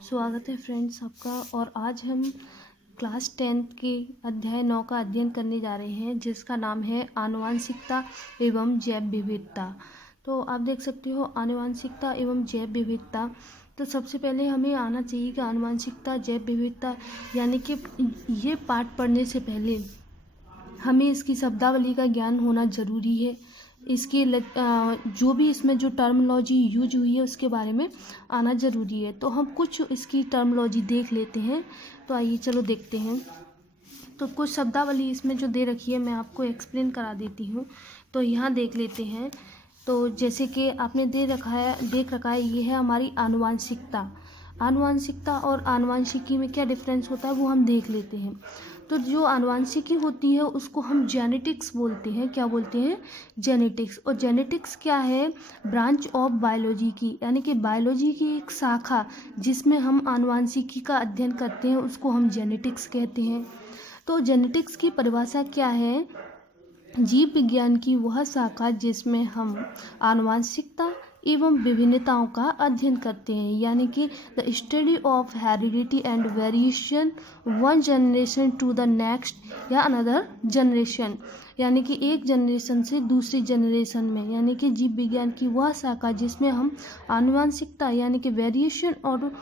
स्वागत है फ्रेंड्स आपका। और आज हम क्लास 10th के अध्याय 9 का अध्ययन करने जा रहे हैं, जिसका नाम है आनुवांशिकता एवं जैव विविधता। तो आप देख सकते हो आनुवांशिकता एवं जैव विविधता। तो सबसे पहले हमें आना चाहिए कि आनुवांशिकता जैव विविधता यानी कि ये पाठ पढ़ने से पहले हमें इसकी शब्दावली का ज्ञान होना ज़रूरी है। इसके जो भी इसमें जो टर्मोलॉजी यूज हुई है उसके बारे में आना ज़रूरी है। तो हम कुछ इसकी टर्मोलॉजी देख लेते हैं। तो आइए चलो देखते हैं। तो कुछ शब्दावली इसमें जो दे रखी है मैं आपको एक्सप्लेन करा देती हूँ। तो यहाँ देख लेते हैं। तो जैसे कि आपने देख रखा है ये है हमारी आनुवांशिकता। आनुवांशिकता और आनुवांशिकी में क्या डिफरेंस होता है वो हम देख लेते हैं। तो जो आनुवांशिकी होती है उसको हम जेनेटिक्स बोलते हैं। क्या बोलते हैं? जेनेटिक्स। और जेनेटिक्स क्या है? ब्रांच ऑफ बायोलॉजी की, यानी कि बायोलॉजी की एक शाखा जिसमें हम आनुवांशिकी का अध्ययन करते हैं उसको हम जेनेटिक्स कहते हैं। तो जेनेटिक्स की परिभाषा क्या है? जीव विज्ञान की वह शाखा जिसमें हम आनुवांशिकता एवं विभिन्नताओं का अध्ययन करते हैं, यानी कि the study of heredity and variation one generation to the next या अनदर जनरेशन, यानी कि एक जनरेशन से दूसरी जनरेशन में, यानी कि जीव विज्ञान की वह शाखा जिसमें हम आनुवांशिकता यानी कि वेरिएशन और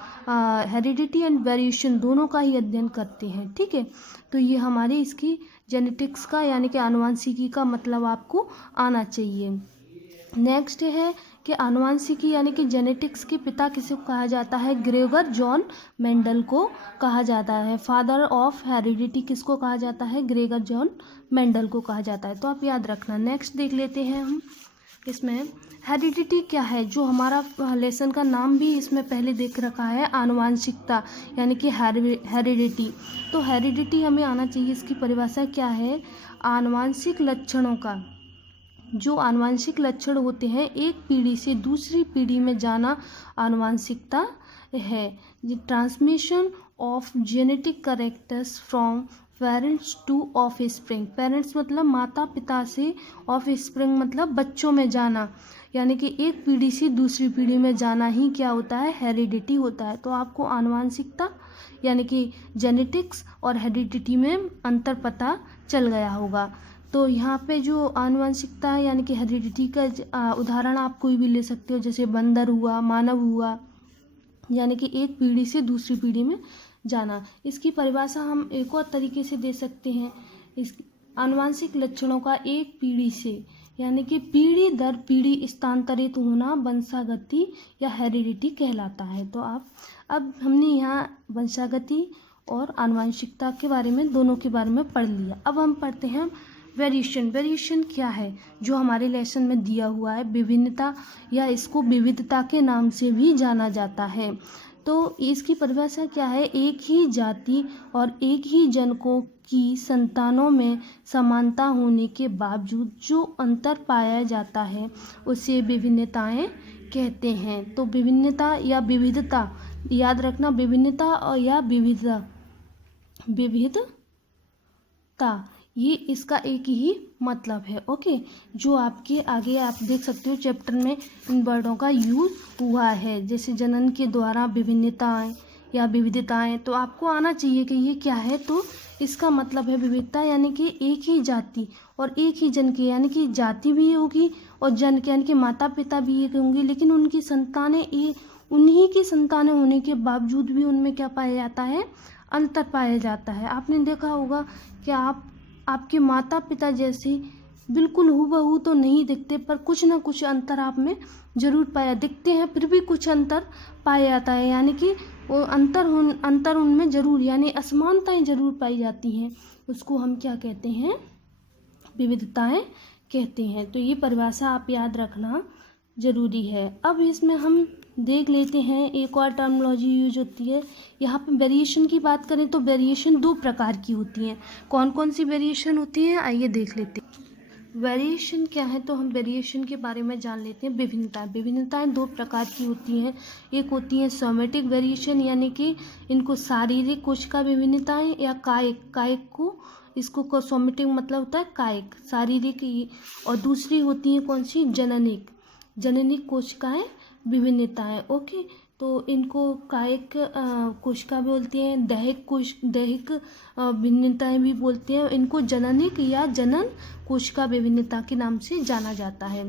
हेरिडिटी एंड वेरिएशन दोनों का ही अध्ययन करते हैं। ठीक है, तो ये हमारी इसकी जेनेटिक्स का यानी कि आनुवांशिकी का मतलब आपको आना चाहिए। नेक्स्ट है कि आनुवांशिकी यानी कि जेनेटिक्स के पिता किसे कहा जाता है? ग्रेगर जॉन मेंडल को कहा जाता है। फादर ऑफ हेरिडिटी किसको कहा जाता है? ग्रेगर जॉन मेंडल को कहा जाता है। तो आप याद रखना। नेक्स्ट देख लेते हैं हम। इसमें हेरिडिटी क्या है? जो हमारा लेसन का नाम भी इसमें पहले देख रखा है, आनुवांशिकता यानी कि हेरिडिटी। तो हेरिडिटी हमें आना चाहिए। इसकी परिभाषा क्या है? आनुवांशिक लक्षणों का, जो आनुवांशिक लक्षण होते हैं एक पीढ़ी से दूसरी पीढ़ी में जाना आनुवांशिकता है। Transmission of genetic characters from parents two of spring. Parents मतलब माता पिता से, ऑफ स्प्रिंग मतलब बच्चों में जाना, यानी कि एक पीढ़ी से दूसरी पीढ़ी में जाना ही क्या होता है? हेरिडिटी होता है। तो आपको आनुवांशिकता यानी कि जेनेटिक्स और हेरिडिटी में अंतर पता चल गया होगा। तो यहाँ पे जो आनुवांशिकता है यानी कि हेरिडिटी का उदाहरण आप कोई भी ले सकते हो, जैसे बंदर हुआ, मानव हुआ, यानी कि एक पीढ़ी से दूसरी पीढ़ी में जाना। इसकी परिभाषा हम एक और तरीके से दे सकते हैं। इस आनुवांशिक लक्षणों का एक पीढ़ी से यानी कि पीढ़ी दर पीढ़ी स्थानांतरित होना वंशागति या हेरिडिटी कहलाता है। तो अब हमने यहाँ वंशागति और आनुवांशिकता के बारे में, दोनों के बारे में पढ़ लिया। अब हम पढ़ते हैं वेरिएशन। वेरिएशन क्या है? जो हमारे लेसन में दिया हुआ है, विभिन्नता या इसको विविधता के नाम से भी जाना जाता है। तो इसकी परिभाषा क्या है? एक ही जाति और एक ही जनकों की संतानों में समानता होने के बावजूद जो अंतर पाया जाता है उसे विभिन्नताएं कहते हैं। तो विभिन्नता या विविधता, याद रखना, विभिन्नता और या विविधता, ये इसका एक ही मतलब है। ओके, जो आपके आगे आप देख सकते हो चैप्टर में इन वर्डों का यूज हुआ है, जैसे जनन के द्वारा विभिन्नताएं या विविधताएं। तो आपको आना चाहिए कि ये क्या है। तो इसका मतलब है विविधता यानी कि एक ही जाति और एक ही जन के, यानी कि जाति भी होगी और जन के यानी कि माता पिता भी एक होंगे, लेकिन उनकी संतानें उन्हीं की संतानें होने के बावजूद भी उनमें क्या पाया जाता है? अंतर पाया जाता है। आपने देखा होगा कि आपके माता पिता जैसे बिल्कुल हूबहू तो नहीं दिखते, पर कुछ ना कुछ अंतर आप में जरूर पाया दिखते हैं, फिर भी कुछ अंतर पाया जाता है, यानी कि वो अंतर उनमें जरूर, यानी असमानताएं जरूर पाई जाती हैं। उसको हम क्या कहते हैं? विविधताएं कहते हैं। तो ये परिभाषा आप याद रखना ज़रूरी है। अब इसमें हम देख लेते हैं एक और टर्मिनोलॉजी यूज होती है। यहाँ पे वेरिएशन की बात करें तो वेरिएशन दो प्रकार की होती हैं। कौन कौन सी वेरिएशन होती हैं आइए देख लेते हैं। वेरिएशन क्या है? तो हम वेरिएशन के बारे में जान लेते हैं। विभिन्नताएं दो प्रकार की होती हैं। एक होती है सोमेटिक वेरिएशन, यानी कि इनको शारीरिक कोशिका विभिन्नताएं या कायिक को, इसको सोमेटिक मतलब होता है कायिक, शारीरिक। और दूसरी होती है कौन सी? जननिक कोशिकाएं विभिन्नताएं। ओके, तो इनको कायिक कोशिका बोलते हैं, दैहिक भिन्नताएं भी बोलते हैं। इनको जननिक या जनन कोशिका विभिन्नता के नाम से जाना जाता है।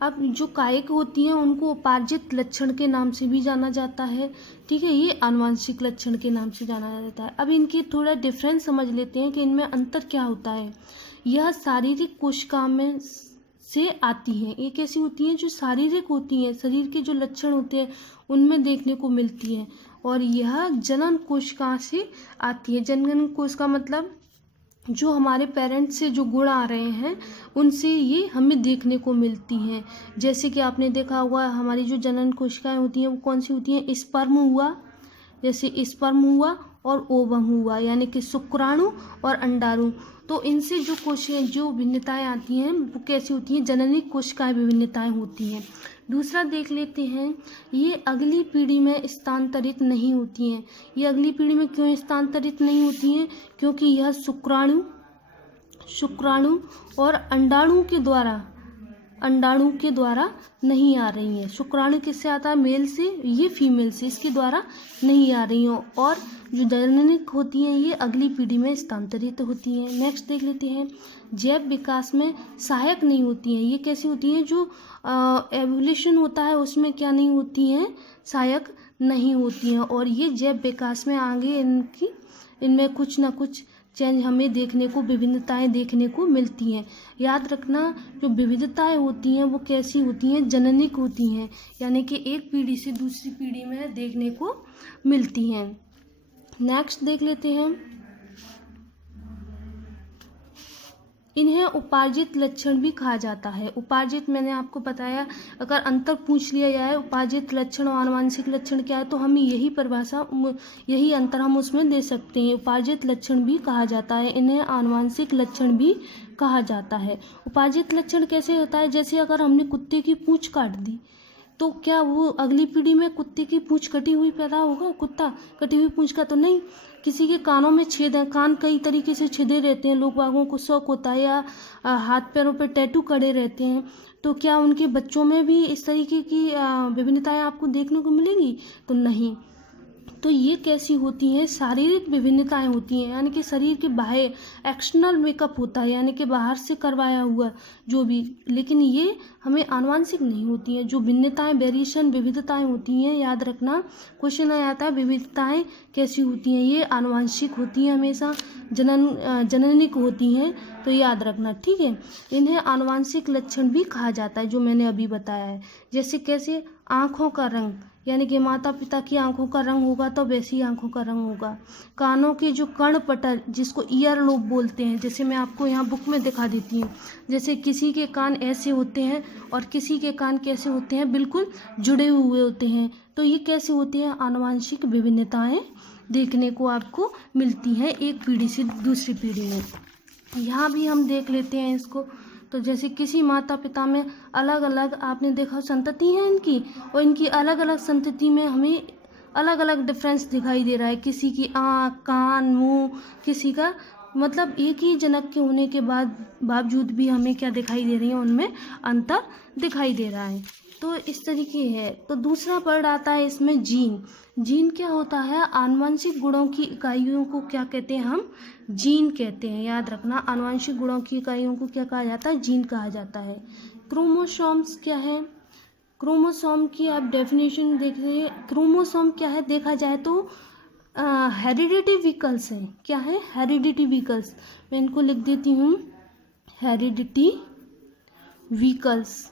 अब जो कायिक होती हैं उनको उपार्जित लक्षण के नाम से भी जाना जाता है, ठीक है। ये आनुवंशिक लक्षण के नाम से जाना जाता है। अब इनकी थोड़ा डिफरेंस समझ लेते हैं कि इनमें अंतर क्या होता है। यह शारीरिक कोशिका में से आती हैं। ये कैसी होती हैं? जो शारीरिक होती हैं, शरीर के जो लक्षण होते हैं उनमें देखने को मिलती हैं। और यह जनन कोशिका से आती है। जनन कोशिका मतलब जो हमारे पेरेंट्स से जो गुण आ रहे हैं उनसे ये हमें देखने को मिलती हैं। जैसे कि आपने देखा होगा हमारी जो जनन कोशिकाएं होती हैं वो कौन सी होती हैं? स्पर्म हुआ, जैसे स्पर्म हुआ और ओवम हुआ, यानी कि शुक्राणु और अंडाणु। तो इनसे जो भिन्नताएं आती हैं वो कैसी होती हैं? जननी कोशिकाएं विभिन्नताएं होती हैं। दूसरा देख लेते हैं, ये अगली पीढ़ी में स्थानांतरित नहीं होती हैं। ये अगली पीढ़ी में क्यों स्थानांतरित नहीं होती हैं? क्योंकि यह शुक्राणु और अंडाणु के द्वारा नहीं आ रही हैं। शुक्राणु किससे आता है? मेल से, ये फीमेल से, इसके द्वारा नहीं आ रही हैं। और जो जननिक होती हैं ये अगली पीढ़ी में स्थानांतरित होती हैं। नेक्स्ट देख लेते हैं, जैव विकास में सहायक नहीं होती हैं। ये कैसी होती हैं? जो एवोल्यूशन होता है उसमें क्या नहीं होती हैं? सहायक नहीं होती हैं। और ये जैव विकास में आगे इनमें कुछ ना कुछ चेंज हमें देखने को, विभिन्नताएं देखने को मिलती हैं। याद रखना, जो विविधताएं होती हैं वो कैसी होती हैं? जननिक होती हैं, यानी कि एक पीढ़ी से दूसरी पीढ़ी में देखने को मिलती हैं। नेक्स्ट देख लेते हैं, इन्हें उपार्जित लक्षण भी कहा जाता है। उपार्जित मैंने आपको बताया, अगर अंतर पूछ लिया जाए उपार्जित लक्षण और आनुवंशिक लक्षण क्या है तो हम यही अंतर हम उसमें दे सकते हैं। उपार्जित लक्षण भी कहा जाता है, इन्हें आनुवंशिक लक्षण भी कहा जाता है। उपार्जित लक्षण कैसे होता है? जैसे अगर हमने कुत्ते की पूंछ काट दी तो क्या वो अगली पीढ़ी में कुत्ते की पूंछ कटी हुई पैदा होगा? कुत्ता कटी हुई पूंछ का तो नहीं। किसी के कानों में छेद है, कान कई तरीके से छिदे रहते हैं, लोग बागों को शौक होता है, या हाथ पैरों पर टैटू कड़े रहते हैं, तो क्या उनके बच्चों में भी इस तरीके की विभिन्नताएं आपको देखने को मिलेंगी? तो नहीं। तो ये कैसी होती हैं? शारीरिक विभिन्नताएं होती हैं, यानी कि शरीर के बाहर एक्सटर्नल मेकअप होता है, यानी कि बाहर से करवाया हुआ जो भी, लेकिन ये हमें आनुवंशिक नहीं होती हैं। जो भिन्नताएं, वेरिएशन, विविधताएं होती हैं, याद रखना क्वेश्चन आ जाता है विविधताएं कैसी होती हैं? ये आनुवंशिक होती हैं, हमेशा जननिक होती हैं, तो याद रखना, ठीक है। इन्हें आनुवंशिक लक्षण भी कहा जाता है, जो मैंने अभी बताया है। जैसे कैसे? आँखों का रंग, यानी कि माता पिता की आंखों का रंग होगा तो वैसी आंखों का रंग होगा। कानों के जो कर्णपटल, जिसको ईयर लोब बोलते हैं, जैसे मैं आपको यहाँ बुक में दिखा देती हूँ, जैसे किसी के कान ऐसे होते हैं और किसी के कान कैसे होते हैं? बिल्कुल जुड़े हुए होते हैं। तो ये कैसे होती हैं? आनुवंशिक विभिन्नताएं देखने को आपको मिलती हैं एक पीढ़ी से दूसरी पीढ़ी में। यहाँ भी हम देख लेते हैं इसको। तो जैसे किसी माता पिता में अलग अलग, आपने देखा संतति है इनकी, और इनकी अलग अलग संतति में हमें अलग अलग डिफरेंस दिखाई दे रहा है। किसी की आँख, कान, मुंह, किसी का मतलब एक ही जनक के होने के बावजूद भी हमें क्या दिखाई दे रही है? उनमें अंतर दिखाई दे रहा है। तो इस तरीके है। तो दूसरा वर्ड आता है इसमें जीन। जीन क्या होता है? आनुवंशिक गुणों की इकाइयों को क्या कहते हैं? हम जीन कहते हैं। याद रखना, आनुवंशिक गुणों की इकाइयों को क्या कहा जाता है? जीन कहा जाता है। क्रोमोसोम्स क्या है? क्रोमोसोम की आप डेफिनेशन देख रहे हैं। क्रोमोसोम क्या है देखा जाए तो हेरिडिटी व्हीकल्स है। क्या है? Heredity vehicles. मैं इनको लिख देती हूँ, हेरिडिटी व्हीकल्स।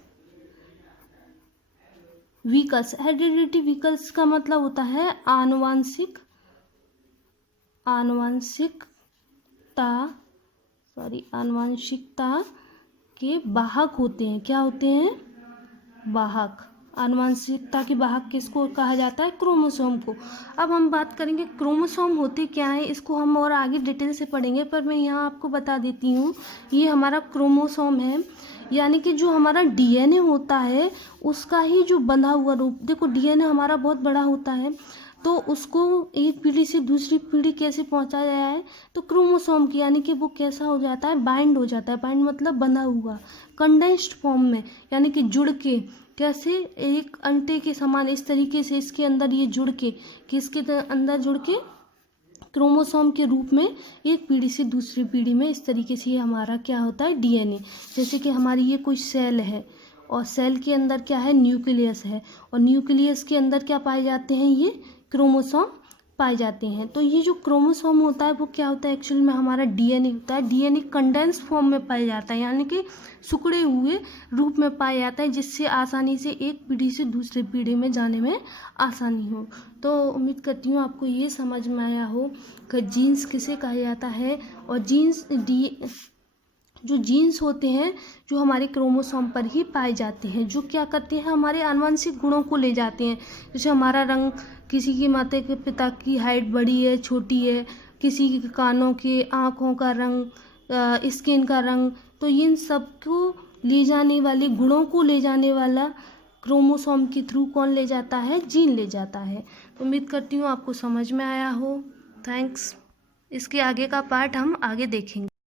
हेरिडिटी व्हीकल्स का मतलब होता है आनुवंशिकता के वाहक होते हैं। क्या होते हैं? वाहक। आनुवंशिकता के वाहक किसको कहा जाता है? क्रोमोसोम को। अब हम बात करेंगे क्रोमोसोम होते क्या है, इसको हम और आगे डिटेल से पढ़ेंगे, पर मैं यहाँ आपको बता देती हूँ। ये हमारा क्रोमोसोम है, यानी कि जो हमारा डीएनए होता है उसका ही जो बंधा हुआ रूप। देखो डीएनए हमारा बहुत बड़ा होता है, तो उसको एक पीढ़ी से दूसरी पीढ़ी कैसे पहुंचाया जाया है, तो क्रोमोसोम की, यानी कि वो कैसा हो जाता है, बाइंड हो जाता है। बाइंड मतलब बंधा हुआ, कंडेंस्ड फॉर्म में, यानी कि जुड़ के, कैसे, एक अंटे के समान इस तरीके से इसके अंदर ये जुड़ के, किसके अंदर जुड़ के, क्रोमोसोम के रूप में एक पीढ़ी से दूसरी पीढ़ी में इस तरीके से ये हमारा क्या होता है, डीएनए। जैसे कि हमारी ये कोई सेल है और सेल के अंदर क्या है, न्यूक्लियस है, और न्यूक्लियस के अंदर क्या पाए जाते हैं, ये क्रोमोसोम पाए जाते हैं। तो ये जो क्रोमोसोम होता है वो क्या होता है, एक्चुअल में हमारा डीएनए होता है। डीएनए कंडेंस फॉर्म में पाया जाता है, यानी कि सिकुड़े हुए रूप में पाया जाता है, जिससे आसानी से एक पीढ़ी से दूसरी पीढ़ी में जाने में आसानी हो। तो उम्मीद करती हूँ आपको ये समझ में आया हो कि जीन्स किसे कहा जाता है, और जो जीन्स होते हैं जो हमारे क्रोमोसोम पर ही पाए जाते हैं, जो क्या करते हैं, हमारे आनुवंशिक गुणों को ले जाते हैं। जैसे हमारा रंग, किसी की माता के पिता की हाइट बड़ी है, छोटी है, किसी के कानों के, आँखों का रंग, स्किन का रंग, तो इन सब को ले जाने वाले, गुणों को ले जाने वाला क्रोमोसोम के थ्रू कौन ले जाता है, जीन ले जाता है। उम्मीद करती हूँ आपको समझ में आया हो। थैंक्स। इसके आगे का पार्ट हम आगे देखेंगे।